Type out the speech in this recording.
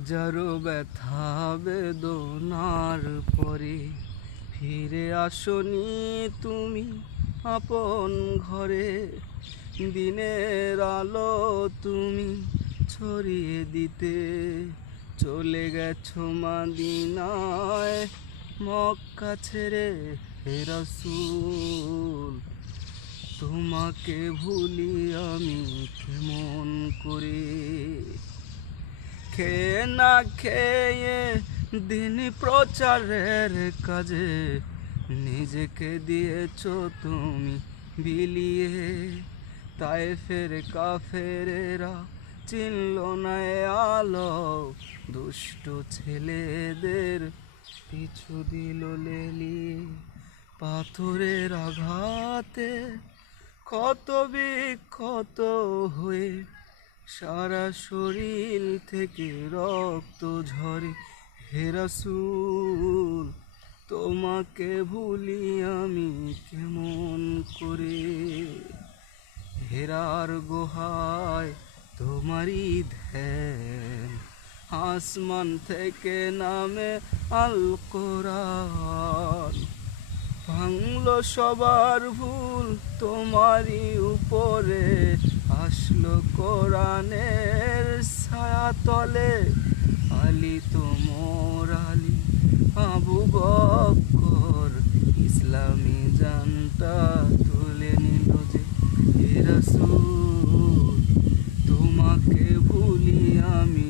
হাজারো ব্যথা বেদনার পরে ফিরে আসনি তুমি আপন ঘরে। দিনের আলো তুমি ছড়িয়ে দিতে চলে গেছো মদিনায় মক্কা ছেড়ে। হে রাসূল, তোমাকে ভুলি আমি কেমন করে। খেয়ে না খেয়ে দিন প্রচারের কাজে নিজেকে দিয়েছ তুমি বিলিয়ে। তায়েফের কাফেরেরা চিনল না এ আলো, দুষ্ট ছেলেদের পিছু দিল লেলিয়ে। পাথরের আঘাতে ক্ষত বিক্ষত হয়ে সারা শরীর থেকে রক্ত ঝরে। হে রাসূল, তোমাকে ভুলি আমি কেমন করে। হেরার গুহায় তোমারই ধ্যান, আসমান থেকে নামে আল কোরআন। ভাঙলো সবার ভুল তোমারই উপরে, আসলো কোরআনের ছায়া তলে। আলী তোমর আলী আবু বকর ইসলামী জানটা তুলে নিল যে। হে রাসূল, তোমাকে ভুলি আমি